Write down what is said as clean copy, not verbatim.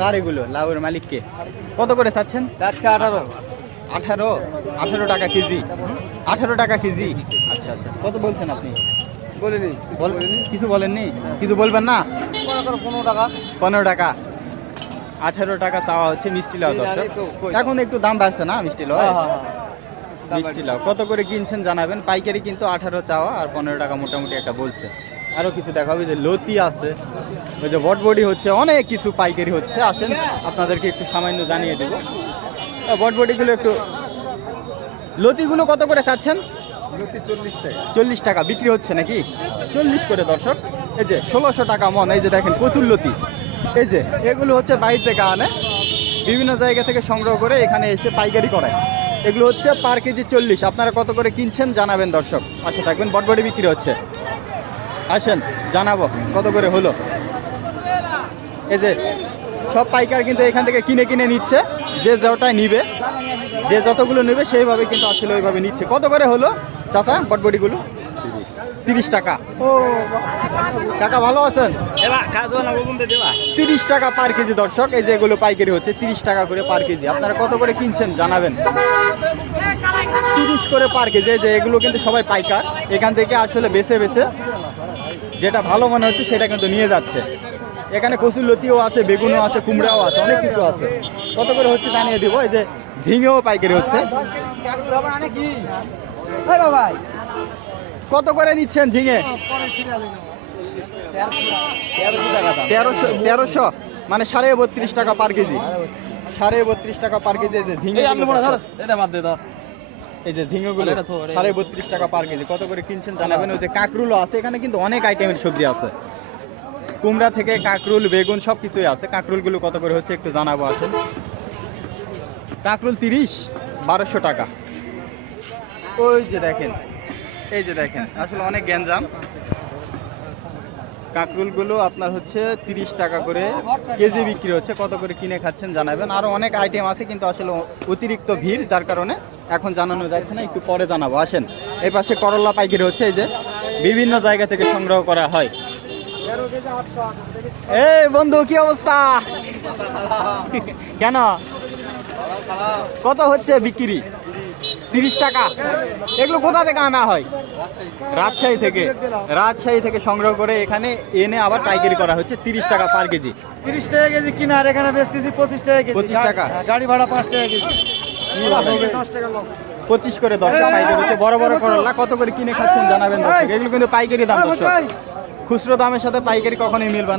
কার এগুলো লাউয়ের মালিককে? কত করে চাচ্ছেন? 18 18 18 টাকা কেজি। 18 টাকা কেজি। আচ্ছা আচ্ছা, কত বলছেন আপনি? বলিনি কিছু বলেননি? কিছু বলবেন না? 15 টাকা 15 টাকা। 18 টাকা চাওয়া হচ্ছে মিষ্টি লাউ দর্শক। এখন একটু দাম বাড়ছে না মিষ্টি লাউ? মিষ্টি লাউ কত করে কিনছেন জানাবেন। পাইকারি কিন্তু 18 চাওয়া আর 15 টাকা মোটামুটি একটা বলছে। আরো কিছু দেখাবে যে লতি আছে, ওই যে বটবডি হচ্ছে, অনেক কিছু পাইকারি হচ্ছে। আসেন আপনাদেরকে একটু সামান্য জানিয়ে দেবো। বটবডিগুলো একটু, লতিগুলো কত করে চাচ্ছেন? 40 টাকা 40 টাকা বিক্রি হচ্ছে নাকি? 40 করে দর্শক। এই যে 1600 টাকা মন। এই যে দেখেন প্রচুর লতি। এই যে এগুলো হচ্ছে বাইরে থেকে আনে, বিভিন্ন জায়গা থেকে সংগ্রহ করে এখানে এসে পাইকারি করায়। এগুলো হচ্ছে পার কেজি 40। আপনারা কত করে কিনছেন জানাবেন দর্শক। আচ্ছা থাকবেন, বটবডি বিক্রি হচ্ছে। আসেন জানাবো কত করে হলো। এই যে সব পাইকার কিন্তু এখান থেকে কিনে কিনে নিচ্ছে, যে যতটাই নিবে, যে যতগুলো নেবে সেইভাবে কিন্তু আসলে ওইভাবে নিচ্ছে। কত করে হলো চাচা বটবডিগুলো? 30 টাকা। ও কাকা ভালো আছেন? 30 টাকা পার কেজি দর্শক। এই যে এগুলো পাইকারি হচ্ছে 30 টাকা করে পার কেজি। আপনারা কত করে কিনছেন জানাবেন। 30 করে পার কেজি। এই যে এগুলো কিন্তু সবাই পাইকার, এখান থেকে আসলে বেছে বেছে যেটা ভালো মনে হচ্ছে সেটা কিন্তু নিয়ে যাচ্ছে। এখানে কচুর লতিও আছে, বেগুনও আছে, কুমড়াও আছে, অনেক কিছু আছে। কত করে হচ্ছে জানিয়ে দিব। এই যে ঝিঙেও পাইকারি হচ্ছে। কত করে নিচ্ছেন ঝিঙে? 1300 মানে 32.5 টাকা পার কেজি। 32.5 টাকা পার কেজি। এই যে ঝিঙে, এই যে ঝিঙেগুলো 32.5 টাকা পার কেজি। কত করে কিনছেন জানাবেন। ওই যে কাঁকরুলও আছে, এখানে কিন্তু অনেক আইটেমের সবজি আছে। কুমড়া থেকে কাঁকরুল, বেগুন সব কিছুই আছে। কাঁকরুলগুলো কত করে হচ্ছে একটু জানাবো। আসেন কাঁকরুল 30, 1200 টাকা। ওই যে দেখেন, এই যে দেখেন আসলে অনেক গ্যাঞ্জাম। কাঁকরুলগুলো আপনার হচ্ছে 30 টাকা করে কেজি বিক্রি হচ্ছে। কত করে কিনে খাচ্ছেন জানাবেন। আরও অনেক আইটেম আছে কিন্তু আসলে অতিরিক্ত ভিড়, যার কারণে এখন জানানো যাচ্ছে না, একটু পরে জানাবো। আসেন এই পাশে করলা পাইকারি হচ্ছে। এই যে বিভিন্ন জায়গা থেকে সংগ্রহ করা হয়। এই বন্ধু কি অবস্থা? কেন কত হচ্ছে বিক্রি? 30 টাকা। এগুলো কোথা থেকে আনা হয়? রাজশাহী থেকে। রাজশাহী থেকে সংগ্রহ করে এখানে এনে আবার পাইকারি করা হচ্ছে 30 টাকা পার কেজি। 30 টাকা কেজি কিনা, আর এখানে বেচতেছি 25 টাকা কেজি। 25 টাকা। গাড়ি ভাড়া 5 টাকা কেজি। 10 টাকা লস। 25 করে দর্শক পাইকারি হচ্ছে। বড় বড় করলা কত করে কিনে খাচ্ছেন জানাবেন দর্শক। এগুলো কিন্তু পাইকারি দাম দর্শক। খুচরো দামের সাথে পাইকারি কখনোই মিলবে না।